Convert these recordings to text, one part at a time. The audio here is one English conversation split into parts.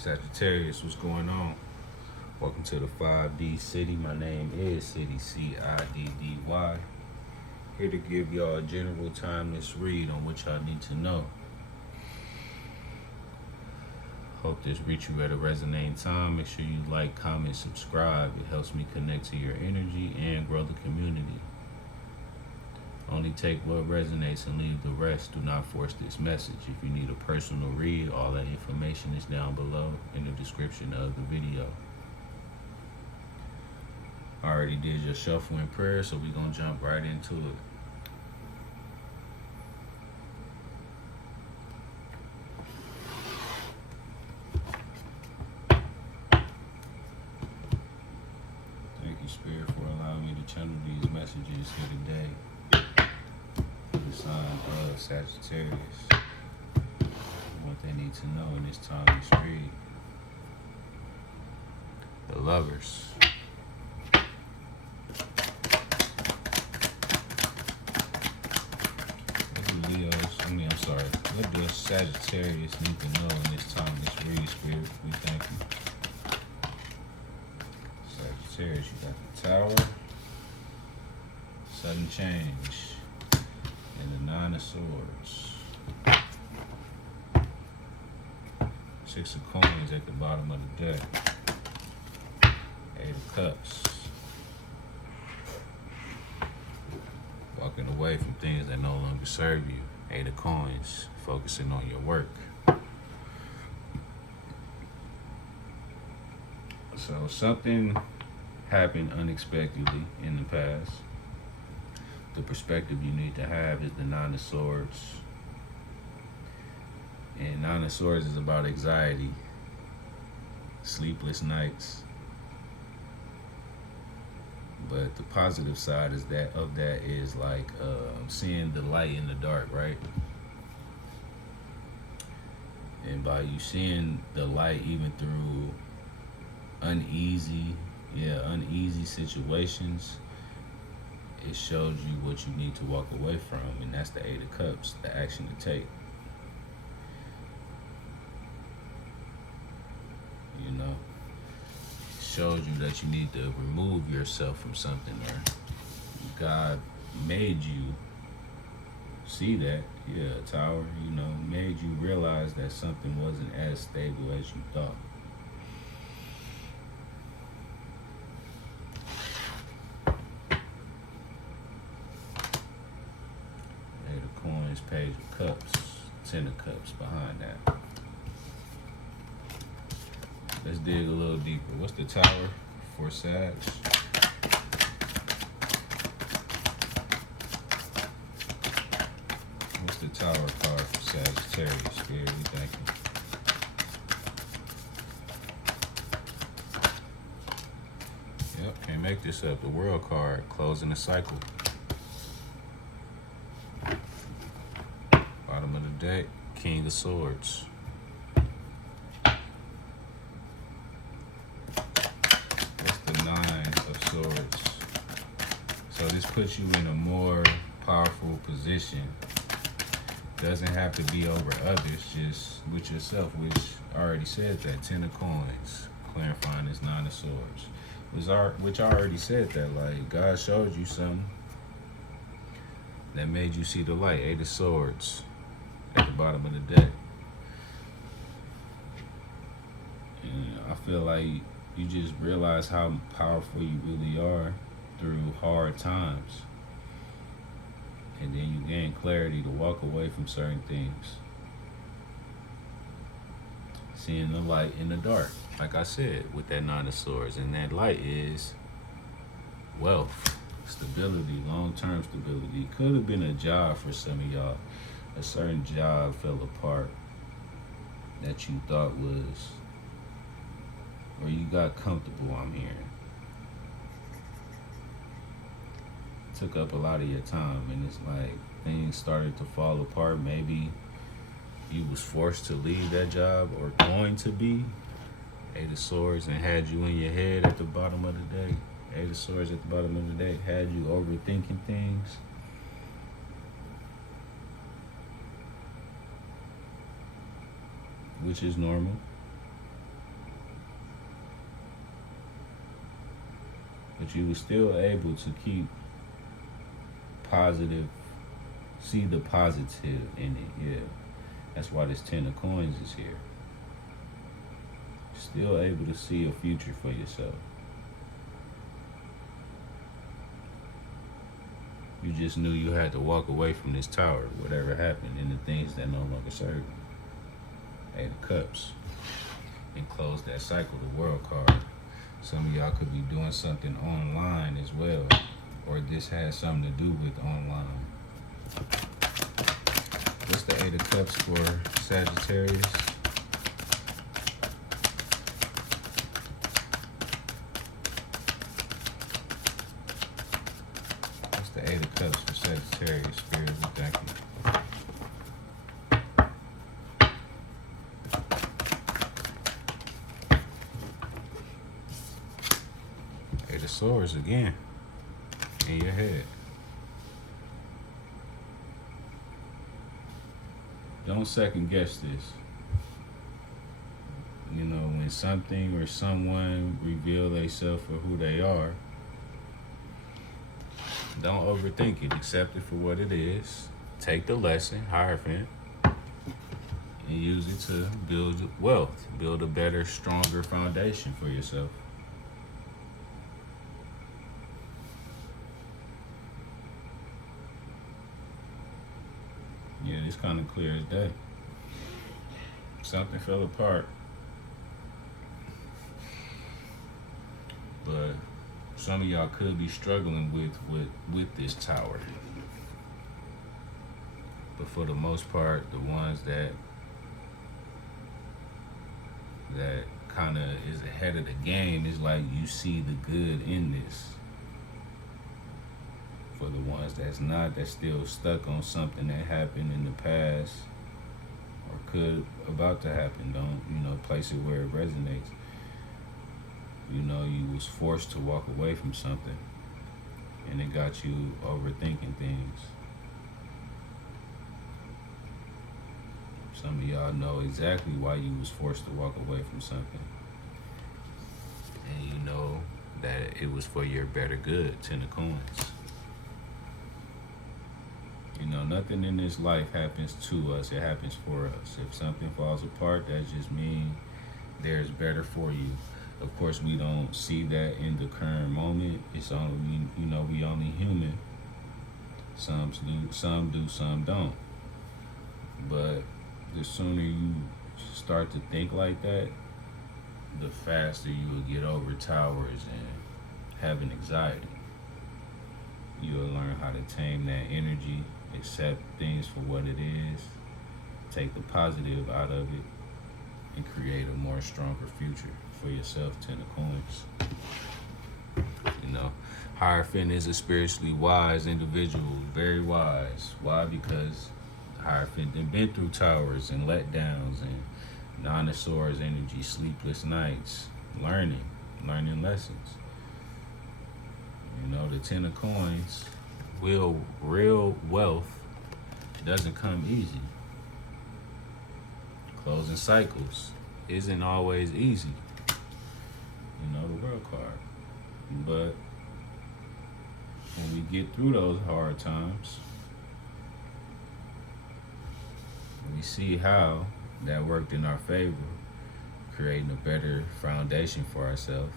Sagittarius, what's going on? Welcome to the 5D City. My name is CIDDY, CIDDY. Here to give y'all a general timeless read on what y'all need to know. Hope this reach you at a resonating time. Make sure you like, comment, subscribe. It helps me connect to your energy and grow the community. Only take what resonates and leave the rest. Do not force this message. If you need a personal read, all that information is down below in the description of the video. I already did your shuffle and prayer, so we're going to jump right into it. Thank you, Spirit, for allowing me to channel these messages here today. The sign of Sagittarius. What they need to know in this timeless read. The Lovers. What does Sagittarius need to know in this timeless read, Spirit? We thank you. Sagittarius, you got the Tower, sudden change, and the Nine of Swords. Six of Coins at the bottom of the deck. Eight of Cups. Walking away from things that no longer serve you. Eight of Coins, focusing on your work. So something happened unexpectedly in the past. The perspective you need to have is the Nine of Swords. And Nine of Swords is about anxiety, sleepless nights. But the positive side is that is like seeing the light in the dark, right? And by you seeing the light even through uneasy situations, it shows you what you need to walk away from, and that's the Eight of Cups, the action to take. You know? Shows you that you need to remove yourself from something, or God made you see that, Tower, made you realize that something wasn't as stable as you thought. Eight of Coins, Page of Cups, Ten of Cups behind that. Let's dig a little deeper. What's the Tower for Sag? What's the Tower card for Sagittarius? Spirit, we thank you. Yep, can't make this up. The World card, closing the cycle. Bottom of the deck, King of Swords. Swords. So this puts you in a more powerful position. Doesn't have to be over others, just with yourself, which I already said that. Ten of Coins, clarifying this Nine of Swords. Which I already said that, like, God showed you something that made you see the light. Eight of Swords at the bottom of the deck. And I feel like you just realize how powerful you really are through hard times. And then you gain clarity to walk away from certain things. Seeing the light in the dark, like I said, with that Nine of Swords. And that light is wealth, stability, long-term stability. Could have been a job for some of y'all. A certain job fell apart that you thought was, or you got comfortable, I'm hearing. Took up a lot of your time, and it's like things started to fall apart. Maybe you was forced to leave that job, or going to be. Eight of Swords, and had you in your head at the bottom of the day. Eight of Swords at the bottom of the day had you overthinking things. Which is normal. but you were still able to keep positive, see the positive in it. Yeah, that's why this 10 of coins is here. Still able to see a future for yourself. You just knew you had to walk away from this tower, whatever happened, and the things that no longer serve you. 8 of Cups. And close that cycle, the World card. Some of y'all could be doing something online as well, or this has something to do with online. What's the 8 of Cups for Sagittarius? What's the 8 of Cups for Sagittarius? Spirit, we thank you. Eight of Swords again in your head. Don't second guess this. You know, when something or someone reveal themselves for who they are, don't overthink it. Accept it for what it is. Take the lesson, Hierophant, and use it to build wealth, build a better, stronger foundation for yourself. Yeah, it's kind of clear as day. Something fell apart. But some of y'all could be struggling with this tower. But for the most part, the ones that kind of is ahead of the game is like you see the good in this. For the ones that's not, that's still stuck on something that happened in the past or could about to happen, don't, place it where it resonates. You was forced to walk away from something and it got you overthinking things. Some of y'all know exactly why you was forced to walk away from something. And you know that it was for your better good. 10 of coins. Nothing in this life happens to us, it happens for us. If something falls apart, that just means there's better for you. Of course, we don't see that in the current moment. It's only, we only human. Some do, some don't. But the sooner you start to think like that, the faster you will get over towers and having anxiety. You'll learn how to tame that energy, accept things for what it is, take the positive out of it, and create a more stronger future for yourself. 10 of coins. Hierophant is a spiritually wise individual, very wise. Why? Because Hierophant has been through towers and letdowns and Nine of Swords energy, sleepless nights, learning lessons. The 10 of coins, real wealth doesn't come easy. Closing cycles isn't always easy. The World card. But when we get through those hard times, we see how that worked in our favor, creating a better foundation for ourselves,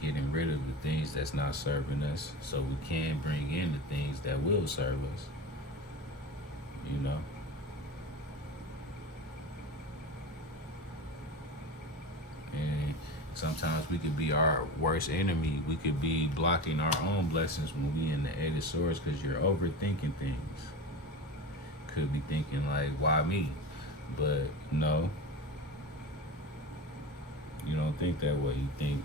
getting rid of the things that's not serving us so we can bring in the things that will serve us. And sometimes we could be our worst enemy. We could be blocking our own blessings when we in the 8 of Swords because you're overthinking things. Could be thinking like, why me? But no. You don't think that way. You think,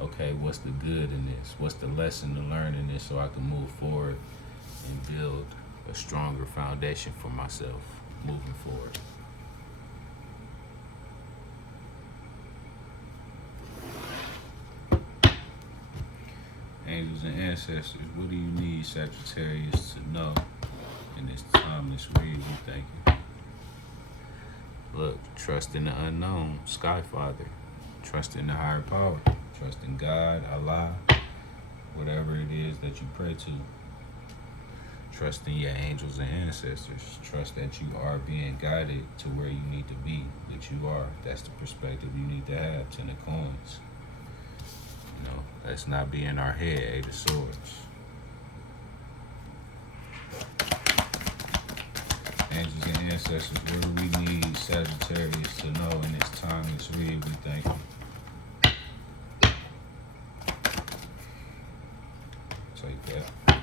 okay, what's the good in this? What's the lesson to learn in this so I can move forward and build a stronger foundation for myself moving forward? Angels and ancestors, what do you need Sagittarius to know in this timeless read? We thank you. Look, trust in the unknown, Sky Father. Trust in the higher power. Trust in God, Allah, whatever it is that you pray to. Trust in your angels and ancestors. Trust that you are being guided to where you need to be, that you are. That's the perspective you need to have. 10 of coins. You know, let's not be in our head. 8 of swords. Angels and ancestors, what do we need Sagittarius to know in this timeless read? We thank you. Take that.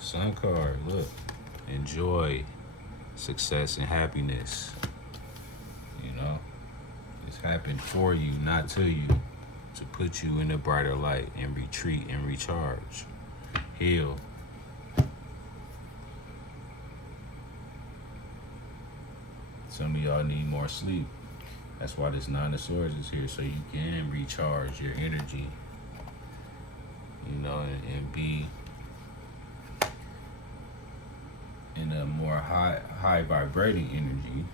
Sun card, look. Enjoy success and happiness. You know, it's happened for you, not to you. To put you in a brighter light and retreat and recharge. Heal. Some of y'all need more sleep. That's why this 9 of swords is here, so you can recharge your energy, you know, and be in a more high vibrating energy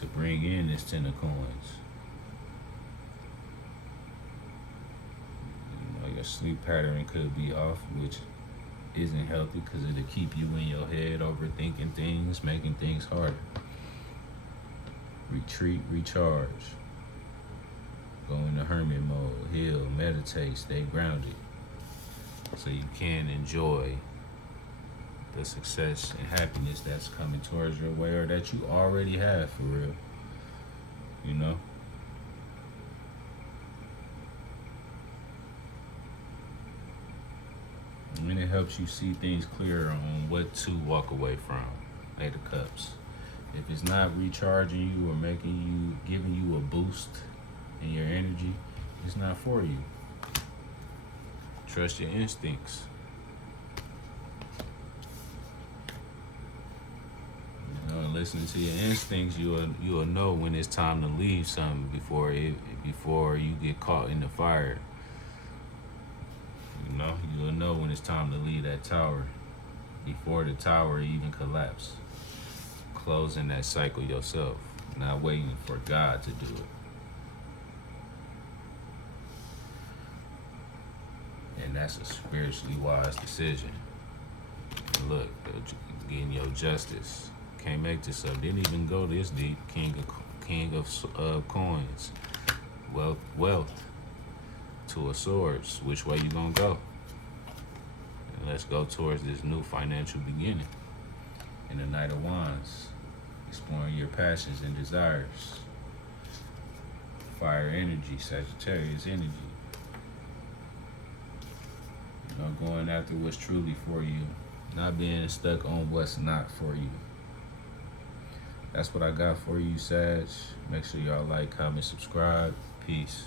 to bring in this 10 of coins. You know, your sleep pattern could be off, which isn't healthy because it'll keep you in your head overthinking things, making things harder. Retreat, recharge. Go into hermit mode, heal, meditate, stay grounded. So you can enjoy the success and happiness that's coming towards your way, or that you already have for real. You know? And it helps you see things clearer on what to walk away from. 8 of Cups. If it's not recharging you or giving you a boost in your energy, it's not for you. Trust your instincts. You know, listening to your instincts, you'll know when it's time to leave something before you get caught in the fire. You know, you'll know when it's time to leave that tower before the tower even collapses. Closing that cycle yourself, not waiting for God to do it. And that's a spiritually wise decision. Look, getting your justice. Can't make this up. Didn't even go this deep. King of coins. Wealth. 2 of swords. Which way you gonna go? And let's go towards this new financial beginning. And the Knight of Wands. Exploring your passions and desires. Fire energy, Sagittarius energy. You know, going after what's truly for you. Not being stuck on what's not for you. That's what I got for you, Sag. Make sure y'all like, comment, subscribe. Peace.